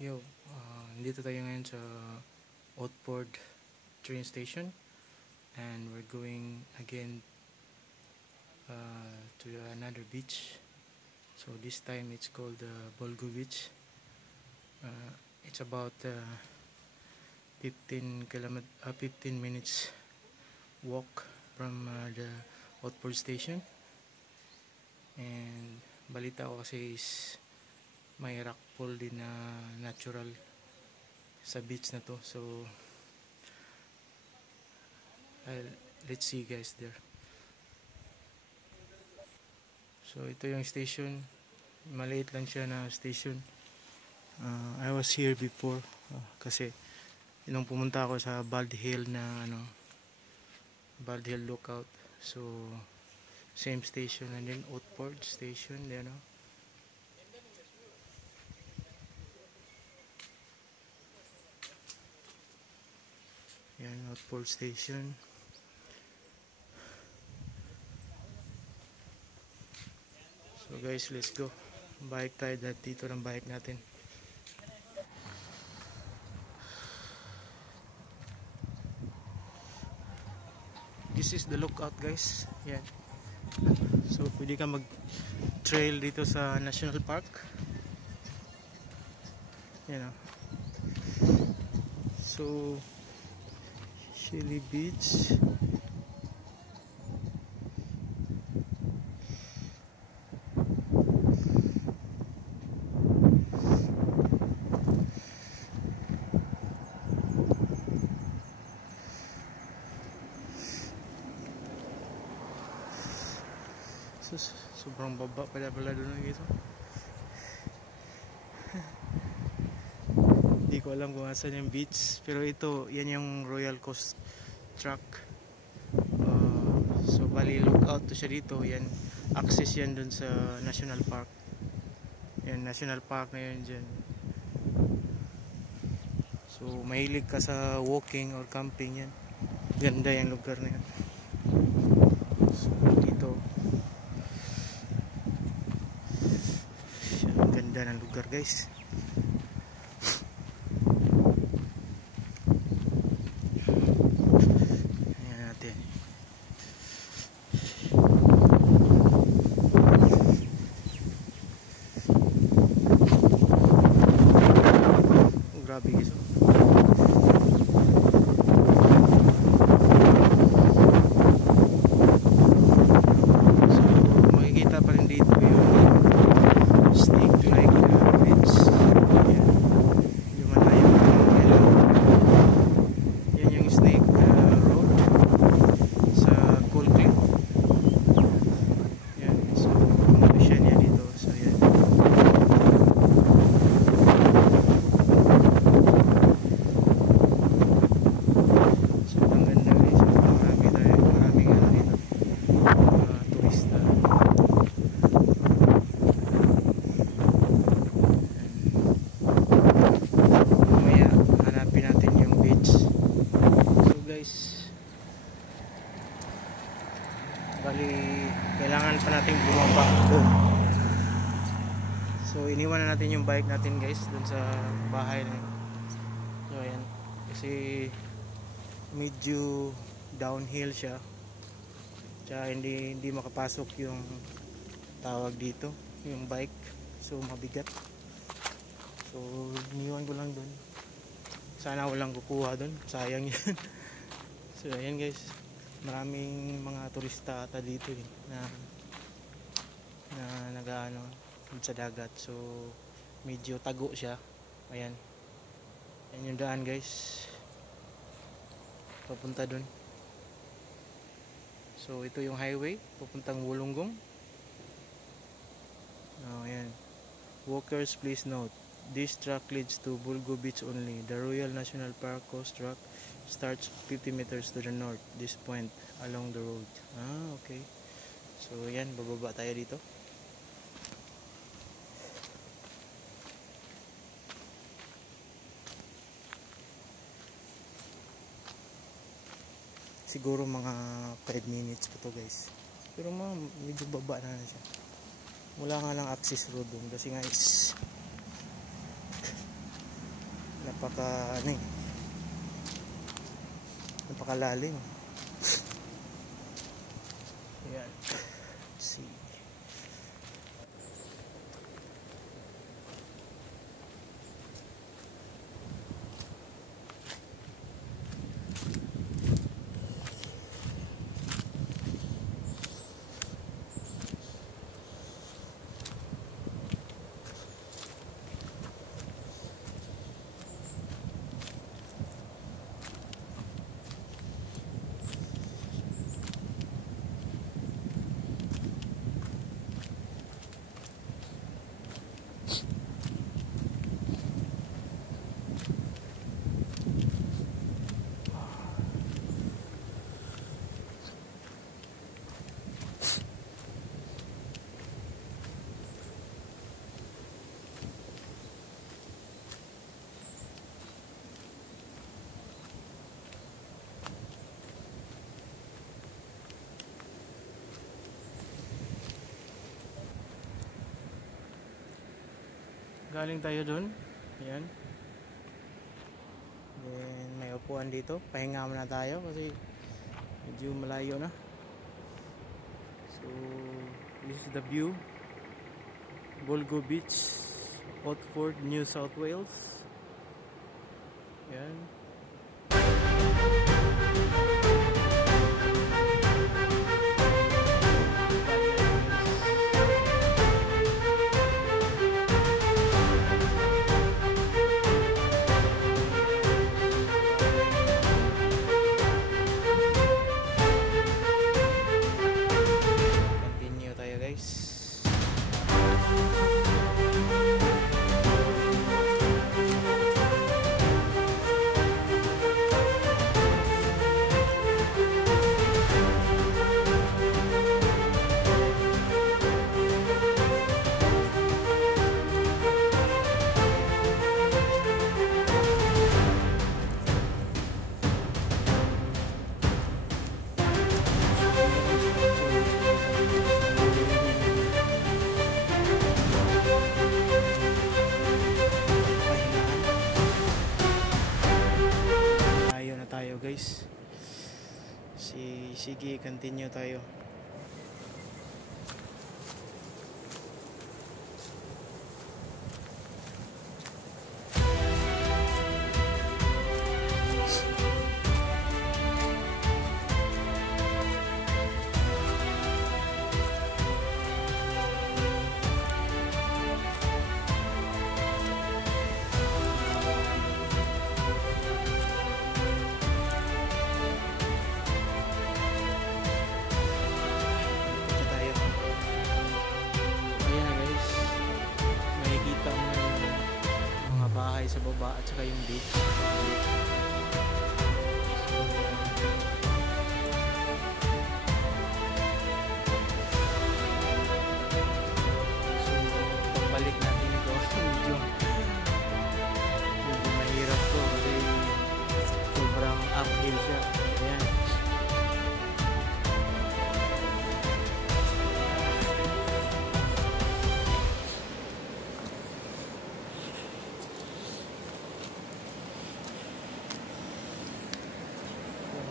Yo, nandito tayo ngayon sa Outboard train station and we're going again to another beach. So this time it's called Bolgo Beach. It's about 15 minutes walk from the Outboard station. And balita ko kasi is may rock pool din na natural sa beach na to, so let's see guys there. So ito yung station, maliit lang siya na station. I was here before kasi nung pumunta ako sa Bald Hill na Bald Hill Lookout, so same station, and then Outboard station, yan, Outboard station. So guys, let's go. Bike tayo dito ng bike natin. This is the lookout guys. Yan. So pwede ka mag trail dito sa National Park. Yan o. So Shelly Beach. Sobrang baba pala doon dito. Hindi ko alam kung asan yung beach, pero ito, yan yung Royal Coast Track. So bali lookout to siya dito. Yan, access yan dun sa National Park. Yan, National Park na yan dyan. So mahilig ka sa walking or camping, yan ganda yung lugar na yan. So dito ganda ng lugar guys. Ayan natin. Grabe guys. So makikita pa rin dito yung snake like bridge. Yung malayo yan yung snake road sa Cool Cliff. Yan, so ocean yan dito. So yan, sobrang ganda guys. Maraming dito turista. Bali, kailangan pa natin bumaba doon. So iniwan na natin yung bike natin guys doon sa bahay na yun. So ayan, kasi medyo downhill siya, kaya hindi makapasok yung tawag dito, yung bike. So mabigat, so iniwan ko lang doon. Sana walang kukuha doon, sayang yun. So ayan guys, maraming mga turista ata dito na nag-aano sa dagat, so medyo tago siya. Ayan, yan yung daan guys papunta dun. So ito yung highway papuntang Wollongong. Ayan, walkers please note, this track leads to Bolgo Beach only. The Royal National Park Coast Track starts 50 meters to the north. This point along the road. Okay. So yan, bababa tayo dito. Siguro mga 5 minutes pa to guys. Pero medyo baba na siya. Wala nga lang access road doon kasi nga is napakalalim. Ayan. See. Galing tayo dun. Ayan. Then may upuan dito. Pahinga muna tayo kasi medyo malayo na. So this is the view. Bolgo Beach, Otford, New South Wales. Ayan. Guys, sige, continue tayo. Sa baba at saka yung beach. So pagbalik natin ito medyo mahirap to kasi sobrang uphill siya. Ayan.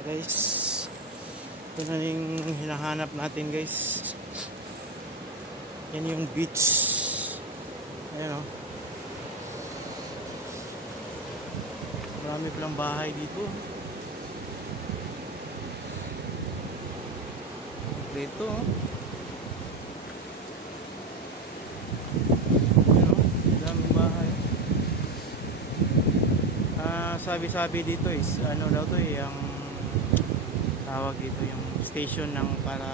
Guys, ito na yung hinahanap natin guys. Yan yung beach. Ayan o. Marami palang bahay dito. Dito o. Ayan o, daming bahay. Sabi-sabi dito is ano daw to eh, yung tawag dito yung station ng para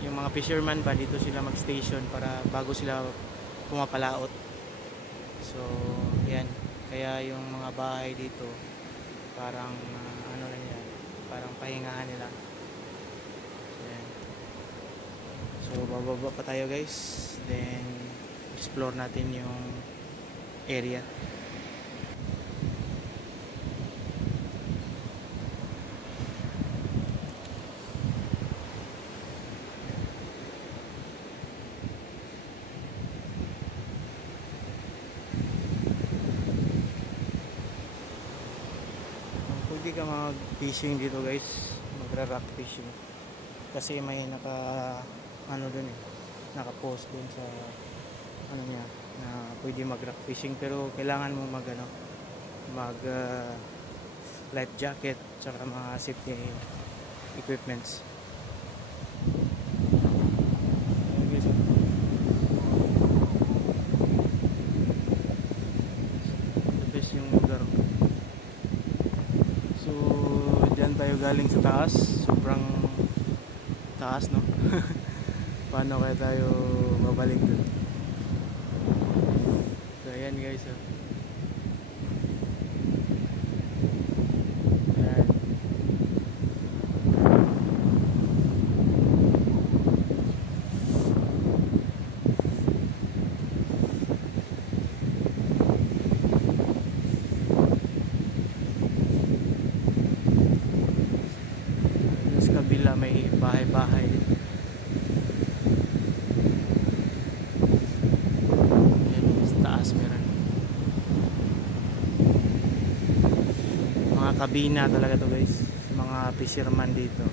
yung mga fisherman ba dito sila mag-station para bago sila pumapalaot. So yan, kaya yung mga bahay dito parang ano lang yan, parang pahingahan nila. Yan. So bababa pa tayo guys, then explore natin yung area. pwede ka mag fishing dito guys, magra rock fishing, kasi may ano dun naka post dun sa ano niya na pwede mag rock fishing, pero kailangan mo mag life jacket tsaka mga safety equipments. The best yung lugar. So dyan tayo galing sa taas, sobrang taas no. Paano kaya tayo babalik dun? So ayan guys, ayan. Sa kabila may bahay-bahay. Taas meron mga kabina talaga to guys, mga fisherman dito.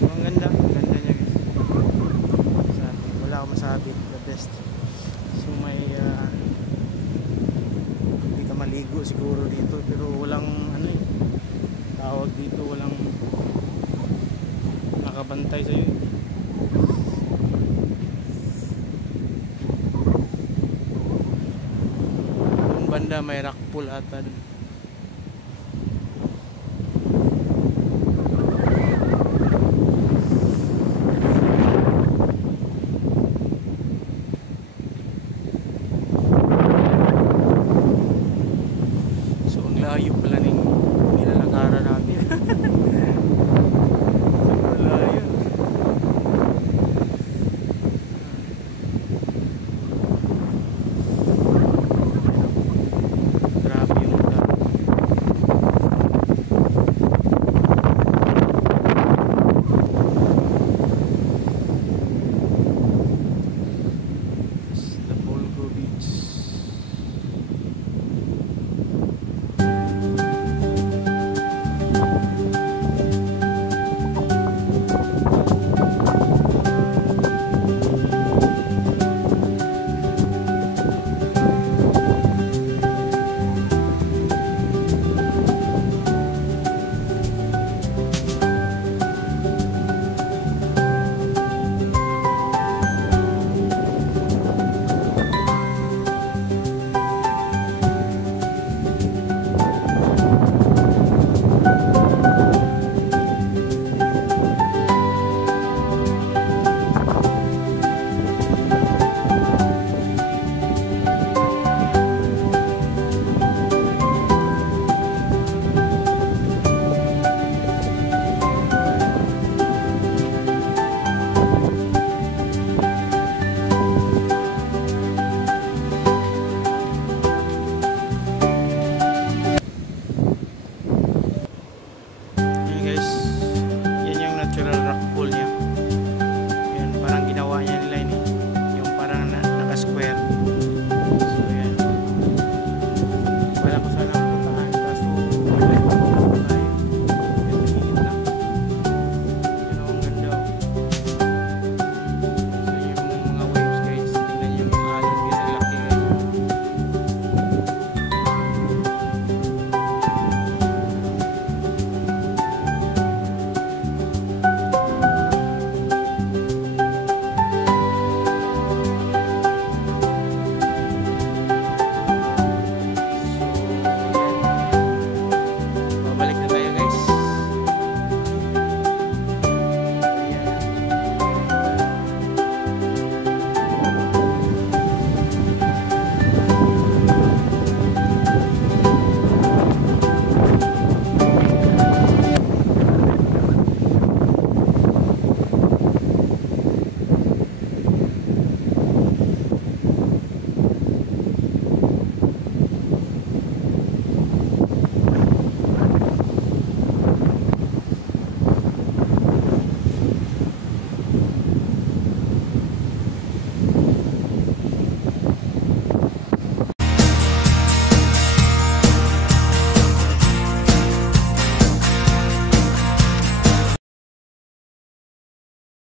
So ang ganda niya guys, wala akong masabi, the best. So may maligo siguro dito, pero walang tawag dito, walang nakabantay sa'yo. Yung banda may rock pool ata dun.